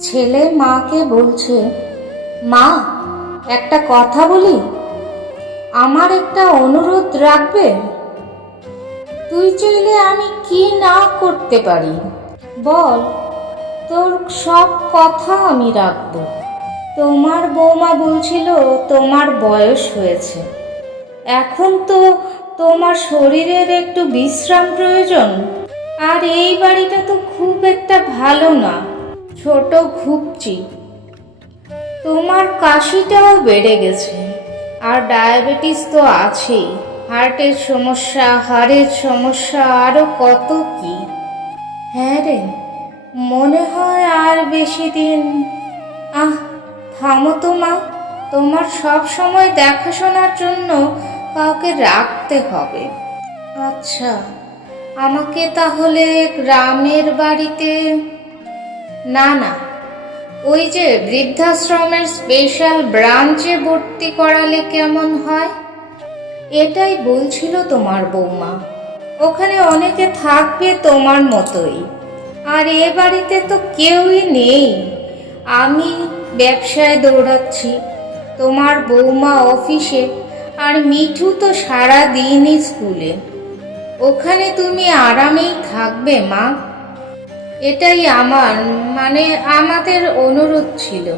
ছেলে মাকে বলছে, মা, একটা কথা বলি? আমার একটা অনুরোধ রাখবে? তুই চাইলে আমি কি না করতে পারি? বল, তোর সব কথা আমি রাখব। তোমার বৌমা বলছিল, তোমার বয়স হয়েছে। এখন তো তোমার শরীরের একটু বিশ্রাম প্রয়োজন। আর এই বাড়িটা তো খুব একটা ভালো না। ছোট ঘুপচি। তোমার কাশিটাও বেড়ে গেছে, আর ডায়াবেটিস তো আছেই। হার্টের সমস্যা, হাড়ের সমস্যা আরও কত কি? হ্যাঁ রে, মনে হয় আর বেশি দিন। আহ, থামো তো মা, তোমার সব সময় দেখাশোনার জন্য কাউকে রাখতে হবে। আচ্ছা আমাকে তাহলে গ্রামের বাড়িতে না না। ওই যে বৃদ্ধাশ্রমের স্পেশাল ব্রাঞ্চে ভর্তি করালে কেমন হয়? এটাই বলছিল তোমার বৌমা। ওখানে অনেকে থাকবে তোমার মতোই। আর এ বাড়িতে তো কেউই নেই। আমি ব্যবসায় দৌড়াচ্ছি। তোমার বৌমা অফিসে, আর মিঠু তো সারা দিনই স্কুলে। ওখানে তুমি আরামেই থাকবে, মা। এটাই আমার মানে আমাদের অনুরোধ ছিল।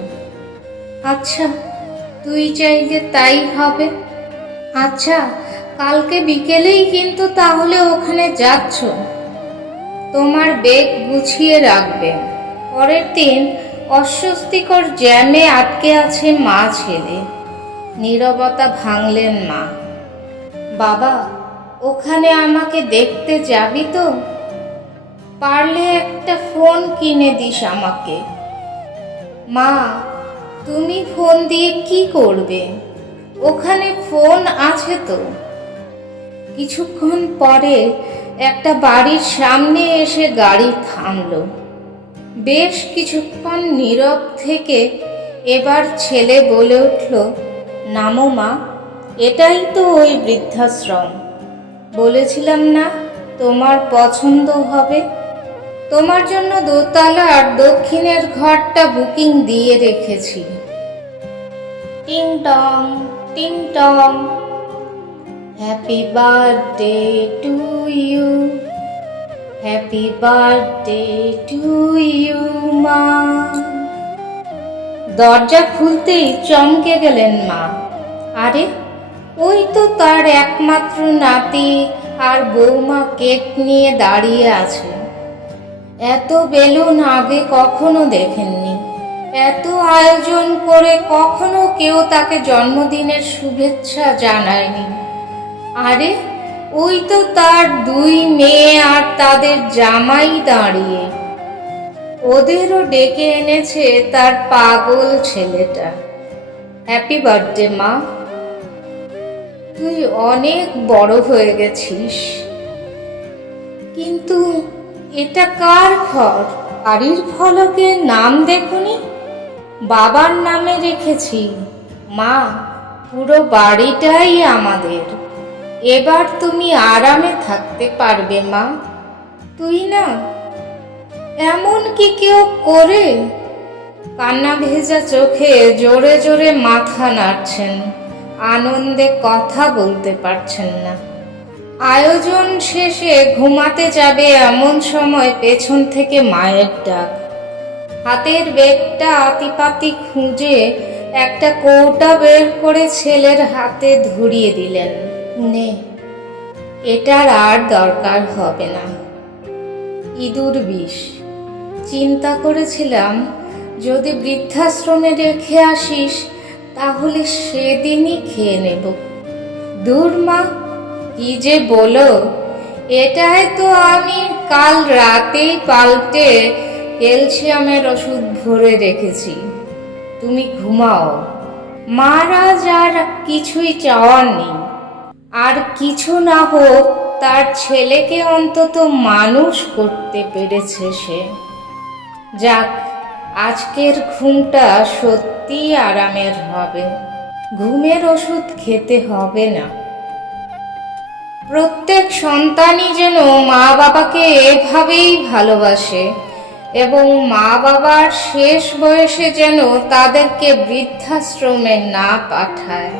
আচ্ছা তুই চাইলে তাই হবে। আচ্ছা কালকে বিকেলেই কিন্তু তাহলে ওখানে যাচ্ছ। তোমার বেগ গুছিয়ে রাখবে। পরের দিন অস্বস্তিকর জ্যামে আটকে আছে মা ছেলে। নীরবতা ভাঙলেন মা। বাবা, ওখানে আমাকে দেখতে যাবি তো? পারলে একটা ফোন কিনে দিস আমাকে। মা, তুমি ফোন দিয়ে কি করবে? ওখানে ফোন আছে তো। কিছুক্ষণ পরে একটা বাড়ির সামনে এসে গাড়ি থামল। বেশ কিছুক্ষণ নীরব থেকে এবার ছেলে বলে উঠল, নামো মা, এটাই তো ওই বৃদ্ধাশ্রম। বলেছিলাম না, তোমার পছন্দ হবে। তোমার জন্য দোতলার দক্ষিণের ঘরটা বুকিং দিয়ে রেখেছি। টিং টং টিং টং। Happy birthday to you happy birthday to you মা। দরজা খুলতেই চমকে গেলেন মা। আরে, ওই তো তার একমাত্র নাতি আর বৌমা কেক নিয়ে দাঁড়িয়ে আছে। এত বেলুন আগে কখনো দেখেননি। এত আয়োজন করে কখনো কেউ তাকে জন্মদিনের শুভেচ্ছা জানায়নি। আরে, ওই তো তার দুই মেয়ে আর তাদের জামাই দাঁড়িয়ে। ওদেরও ডেকে এনেছে তার পাগল ছেলেটা। হ্যাপি বার্থডে, মা। তুই অনেক বড় হয়ে গেছিস। কিন্তু এটা কার ঘর? বাড়ির ফলকে নাম দেখুনি? বাবার নামে রেখেছি। মা, পুরো বাড়িটাই আমাদের। এবার তুমি আরামে থাকতে পারবে, মা। তুই না, এমন কি কেউ করে? কান্না ভেজা চোখে জোরে জোরে মাথা নাড়ছেন। আনন্দে কথা বলতে পারছেন না। আয়োজন শেষে ঘুমাতে যাবে এমন সময় পেছন থেকে মায়ের ডাক। হাতের বেগটা আতিপাতি খুঁজে একটা কৌটা বের করে ছেলের হাতে ধরিয়ে দিলেন। নে, এটার আর দরকার হবে না। ইঁদুর বিষ। চিন্তা করেছিলাম, যদি বৃদ্ধাশ্রমে রেখে আসিস, তাহলে সেদিনই খেয়ে নেব। দূর মা কি যে বলো? এটাই তো আমি কাল রাতেই পাল্টে ক্যালসিয়ামের ওষুধ ভরে রেখেছি। তুমি ঘুমাও। মারাজ আর কিছুই চাওয়ার নেই। আর কিছু না হোক, তার ছেলেকে অন্তত মানুষ করতে পেরেছে সে। যাক, আজকের ঘুমটা সত্যি আরামের হবে। ঘুমের ওষুধ খেতে হবে না। প্রত্যেক সন্তানই যেন মা বাবাকে এভাবেই ভালোবাসে এবং মা বাবার শেষ বয়সে যেন তাদেরকে বৃদ্ধাশ্রমে না পাঠায়।